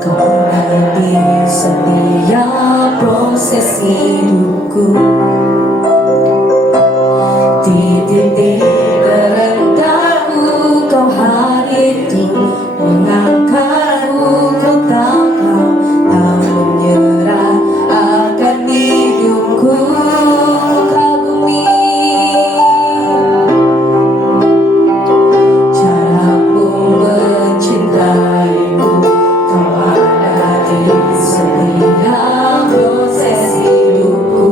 Kau ada setiap proses hidupku, di titik terendahku kau hadir mengangkatku. Kau tak menyerah akan hidupku. Kagumi caramu mencintaiku, kau ada di setiap proses hidupku.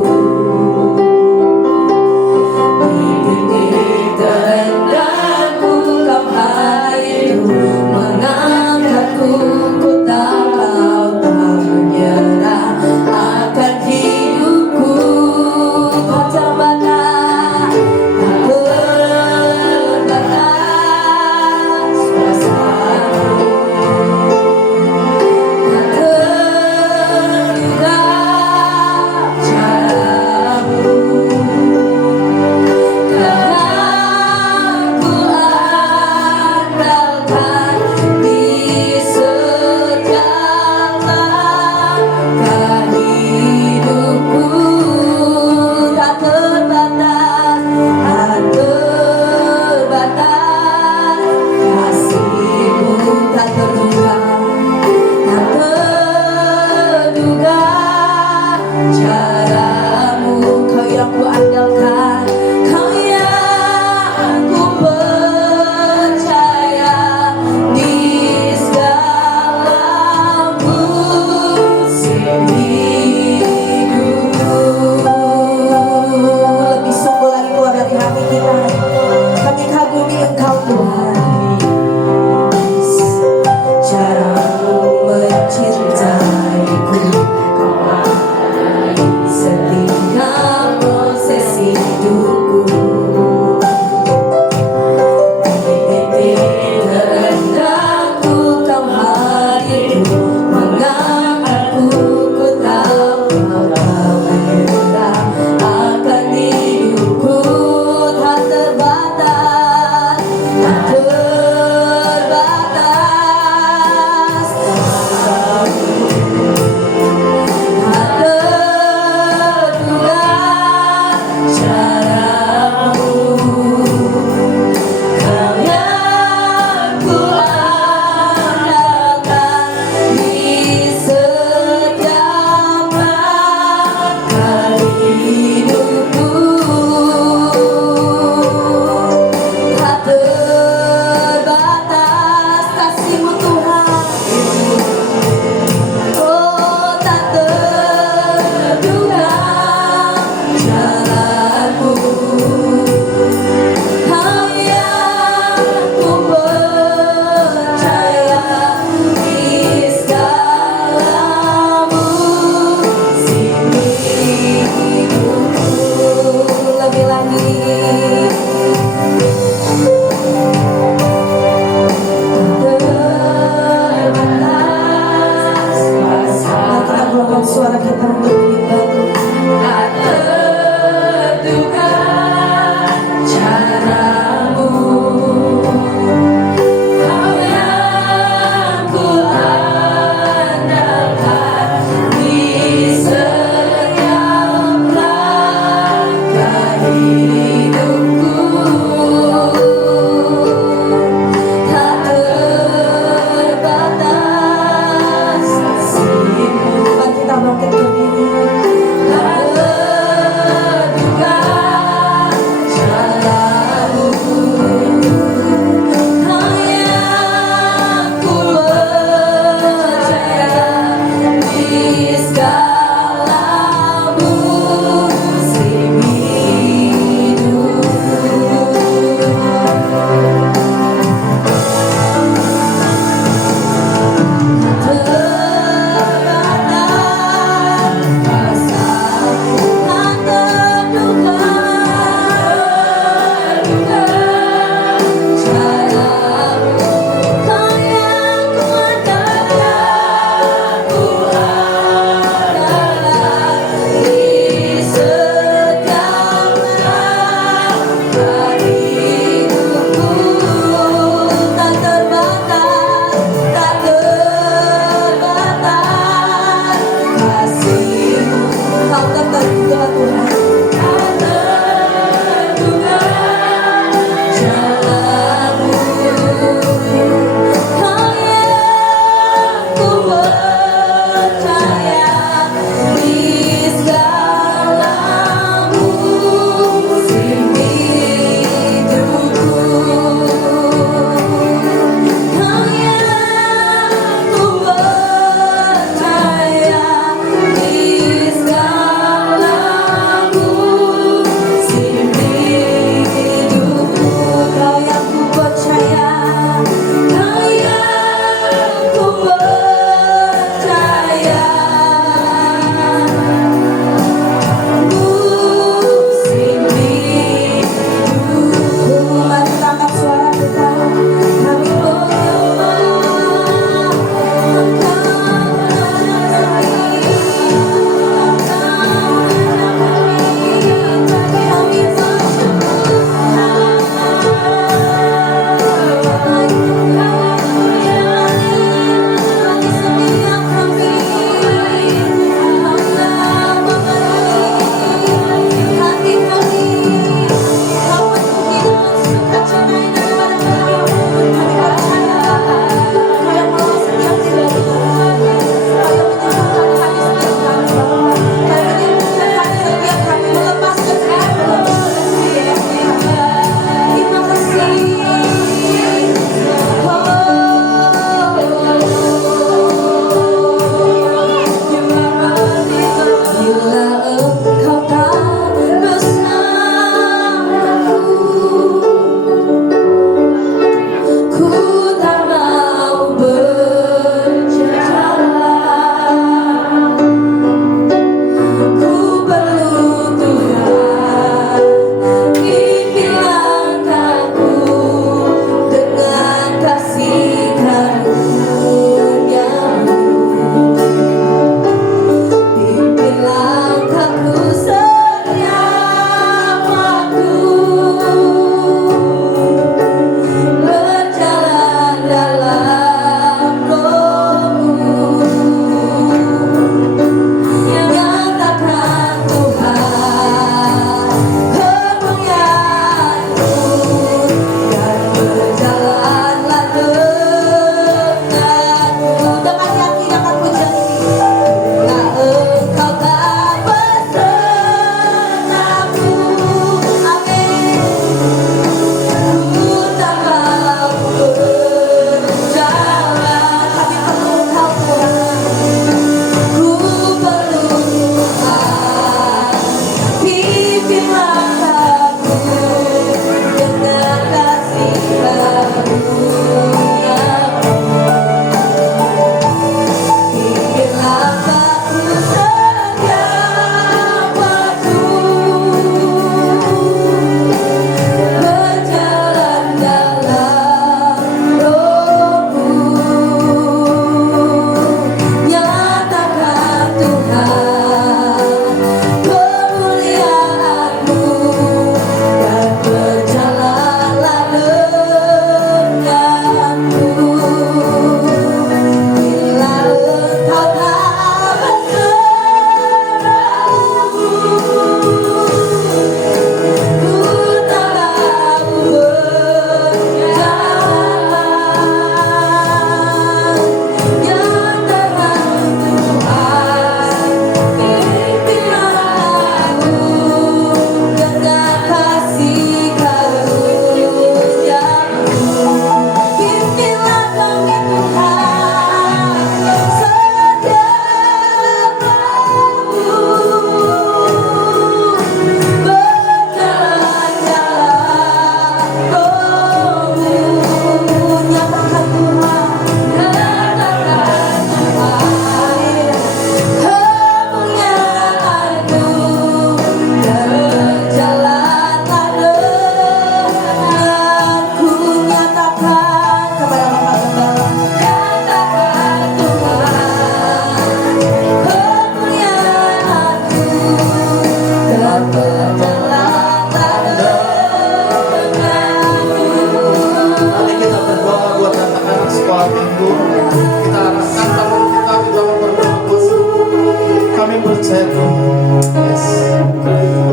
percaya Tuhan, yes,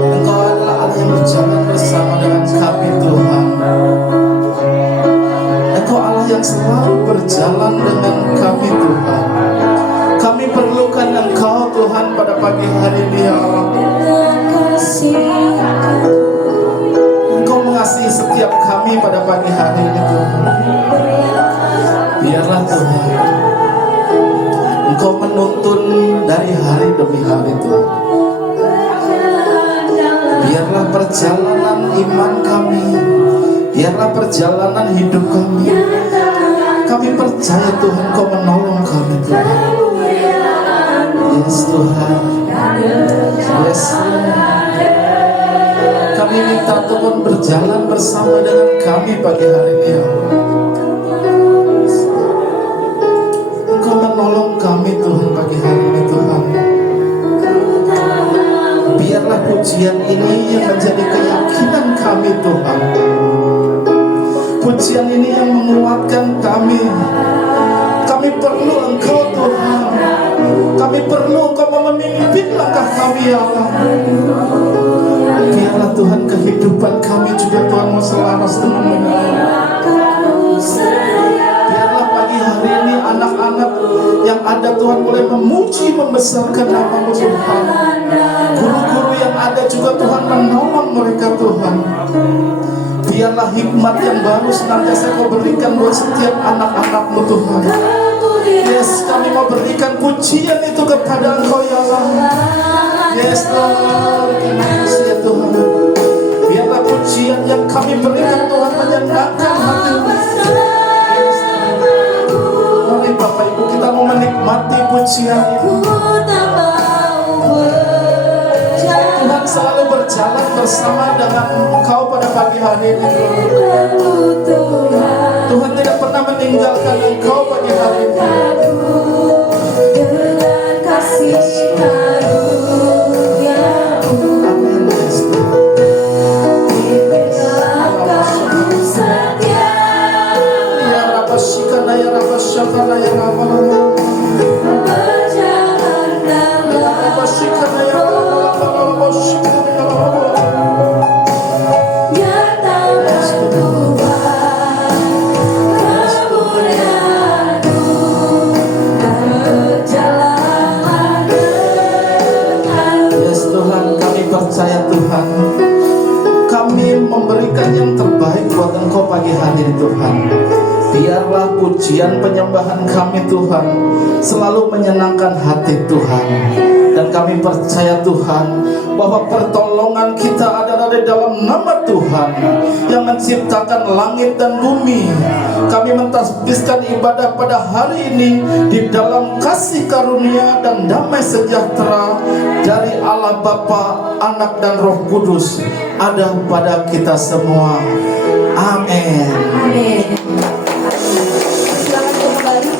Engkau adalah Allah yang berjalan bersama dengan kami Tuhan. Engkau Allah yang selalu berjalan dengan kami Tuhan. Kami perlukan Engkau Tuhan pada pagi hari ini ya Allah. Engkau mengasihi setiap kami pada pagi hari ini Tuhan. Biarlah Tuhan Engkau menuntun dari hari demi hari Tuhan. Biarlah perjalanan iman kami, biarlah perjalanan hidup kami. Kami percaya Tuhan Engkau menolong kami Tuhan. Yes Tuhan, yes Tuhan. Kami minta Tuhan berjalan bersama dengan kami pagi hari ini ya Allah. Engkau menolong kami Tuhan pagi hari ini Tuhan. Biarlah pujian ini yang menjadi keyakinan kami Tuhan. Pujian ini yang menguatkan kami. Kami perlu Engkau Tuhan. Kami perlu Engkau memimpin langkah kami ya Allah. Biarlah Tuhan kehidupan kami juga Tuhan mau selaras dengan biarlah pagi hari ini anak-anak yang ada Tuhan boleh memuji membesarkan nama-Mu Tuhan. Guru-guru yang ada juga Tuhan menolong mereka Tuhan. Biarlah hikmat yang baru senantiasa Kau berikan buat setiap anak-anak-Mu Tuhan. Yes, kami mau berikan pujian itu kepada Engkau ya Allah. Yes Lord, terima kasih ya Tuhan. Biarlah pujian yang kami berikan Tuhan menyenangkan hati-Mu. Yes, mari Bapak Ibu kita mau menikmati pujian itu. Tuhan selalu berjalan bersama dengan Engkau pada pagi hari ini. Tuhan tidak pernah meninggalkan Engkau pagi hari ini. Dengan kasih karunia-Mu, Amin. Yes, Tuhan. Aku setia Ya Rabba Shikana ya Rabba Shakana ya Rabba berjalan dalam Rabba Shikana ya Rabba Shikana ya Rabba. tangan Tuhan, kemuliaan-Mu berjalan dengan Yes Tuhan, kami percaya Tuhan. Kami memberikan yang terbaik buat Engkau pagi hari ini Tuhan. Biarlah pujian penyembahan kami Tuhan selalu menyenangkan hati Tuhan. Dan kami percaya Tuhan bahwa pertolongan kita adalah di dalam nama Tuhan yang menciptakan langit dan bumi. Kami mentasbihkan ibadah pada hari ini di dalam kasih karunia dan damai sejahtera dari Allah Bapa, Anak dan Roh Kudus ada pada kita semua. Amin. Amin. Silakan kembali.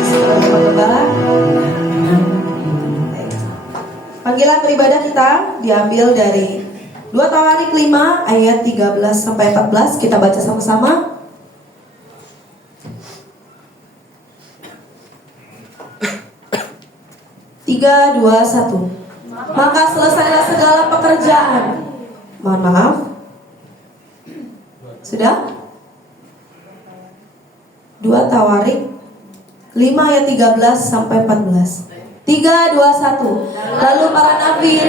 Silakan kembali. Panggilan beribadah kita diambil dari 2 Tawarik 5 ayat 13 sampai 14. Kita baca sama-sama. Tiga, dua, satu. Maka selesailah segala pekerjaan. Mohon maaf. Sudah? 2 Tawarik 5 ayat 13 sampai 14. 3, 2, 1. Lalu para nabi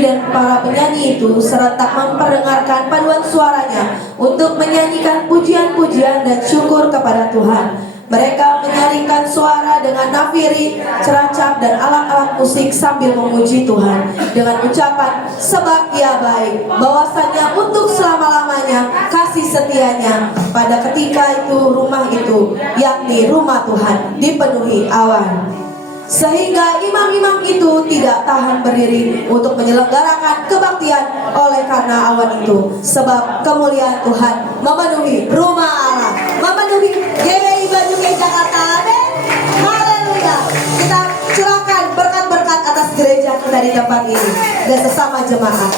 dan para penyanyi itu serentak memperdengarkan paduan suaranya untuk menyanyikan pujian-pujian dan syukur kepada Tuhan. Mereka menyaringkan suara dengan nafiri, ceracap dan alat-alat musik sambil memuji Tuhan dengan ucapan sebab Ia baik, bahwasannya untuk selama-lamanya kasih setianya. Pada ketika itu rumah itu, yakni rumah Tuhan, dipenuhi awan. Sehingga imam-imam itu tidak tahan berdiri untuk menyelenggarakan kebaktian oleh karena awan itu. Sebab kemuliaan Tuhan memenuhi rumah Allah, memenuhi GBI Bajuke Jakarta. Amin. Haleluya. Kita curahkan berkat-berkat atas gereja kita di tempat ini dan sesama jemaat.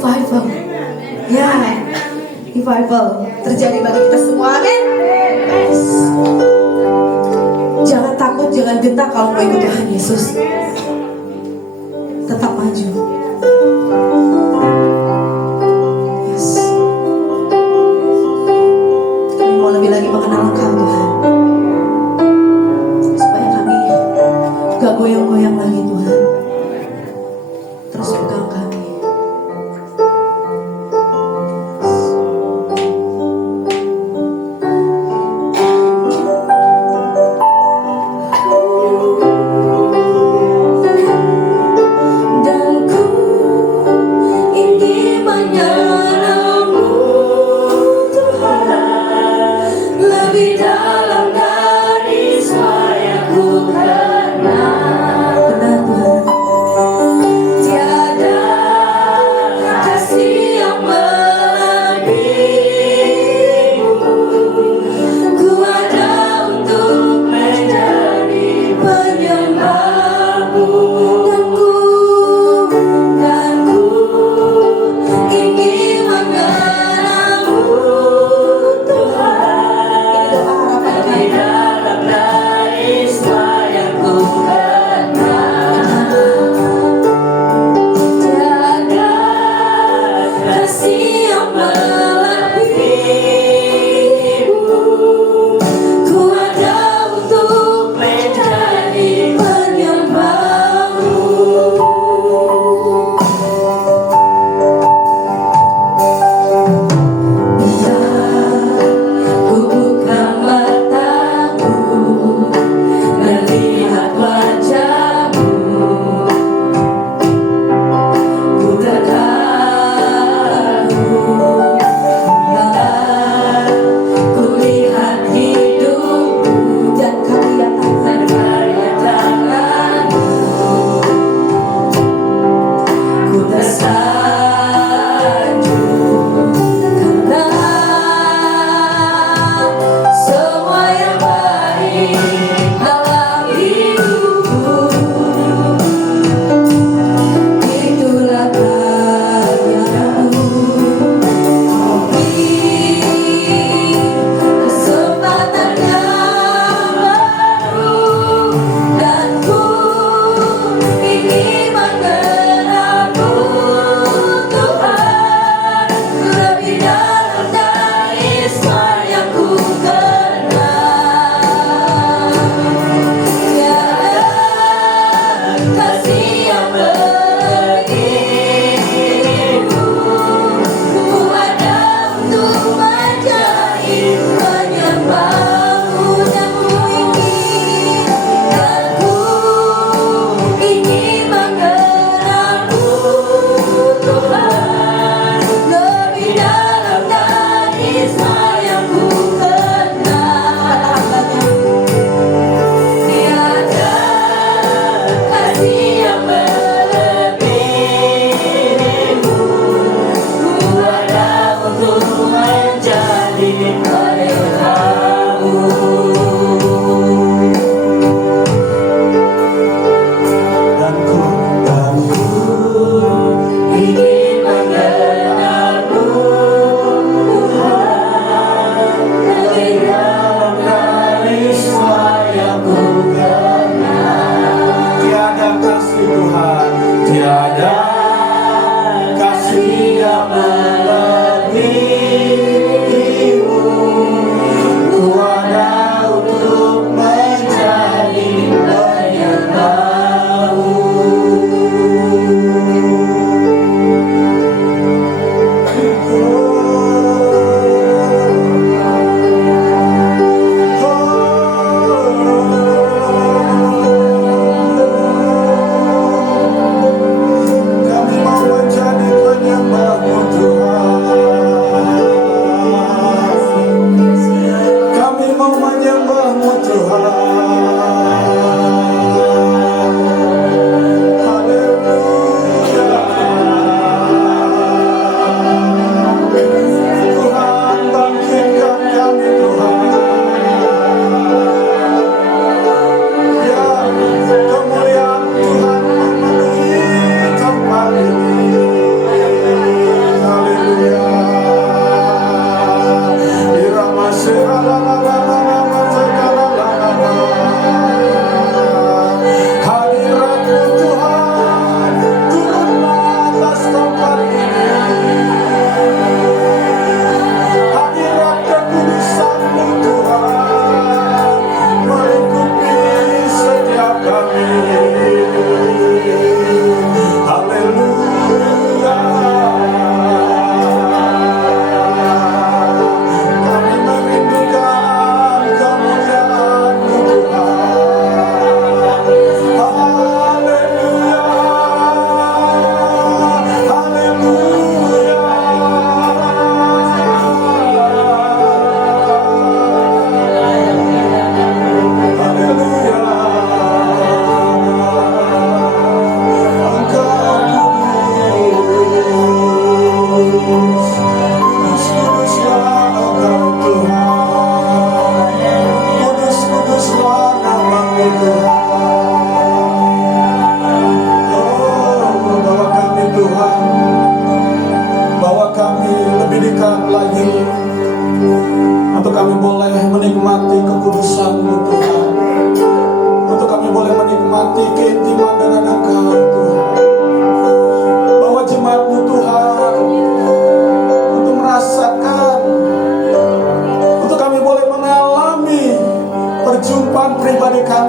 revival. Ya, revival terjadi bagi kita semua. Amin. Yes. Jangan takut, jangan gentar kalau mau ikut Tuhan Yesus. Tetap maju. Yes. Kami mau lebih lagi mengenal Engkau Tuhan, supaya kami gak goyang-goyang lagi Tuhan. Terus pegang kami. Dan ku ingin menyerahmu Tuhan, lebih dalam dari semua yang ku kenal. Benar Tuhan. Tiada kasih yang melebihimu. Ku ada untuk menjadi penyembahmu. Dan ku ingin mengenalmu Tuhan. Ini doa harapan kami. Dalam dari semua yang ku kenal.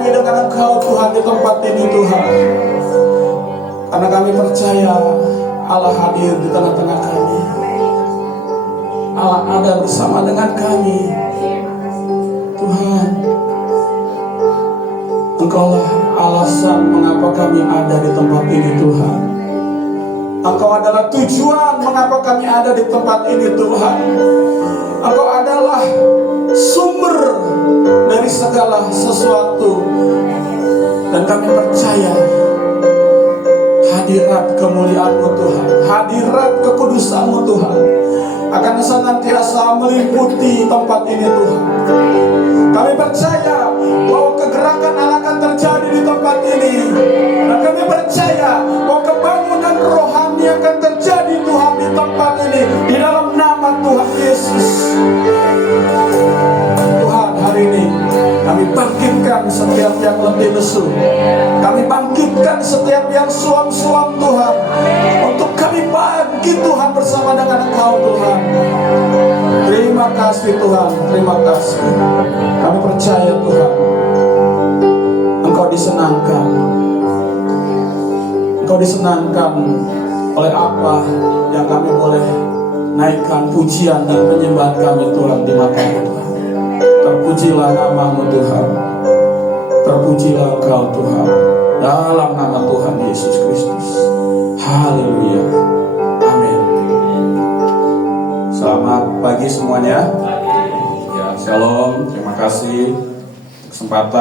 kami dengan Engkau Tuhan di tempat ini Tuhan. Karena kami percaya Allah hadir di tengah-tengah kami. Allah ada bersama dengan kami. Tuhan, Engkaulah alasan mengapa kami ada di tempat ini Tuhan. Engkau adalah tujuan mengapa kami ada di tempat ini Tuhan. Engkau adalah sumber dari segala sesuatu. Dan kami percaya hadirat kemuliaan-Mu Tuhan, hadirat kekudusan-Mu Tuhan akan senantiasa meliputi tempat ini Tuhan. Kami percaya bahwa kegerakan Allah akan terjadi di tempat ini. Dan kami percaya bahwa kebangunan rohani akan terjadi Tuhan di tempat ini. Di dalam nama Tuhan Yesus. Tuhan, hari ini kami bangkitkan setiap yang letih lesu. Kami bangkitkan setiap yang suam-suam Tuhan. Untuk kami bangkit Tuhan bersama dengan Engkau Tuhan. Terima kasih Tuhan, terima kasih. Kami percaya Tuhan, Engkau disenangkan. Engkau disenangkan oleh apa yang kami boleh naikkan pujian dan penyembahan kami Tuhan di mata-Mu Tuhan. Terpujilah nama-Mu Tuhan. Terpujilah Engkau Tuhan. Dalam nama Tuhan Yesus Kristus. Haleluya. Amin. Selamat pagi semuanya. Ya, shalom. Terima kasih kesempatan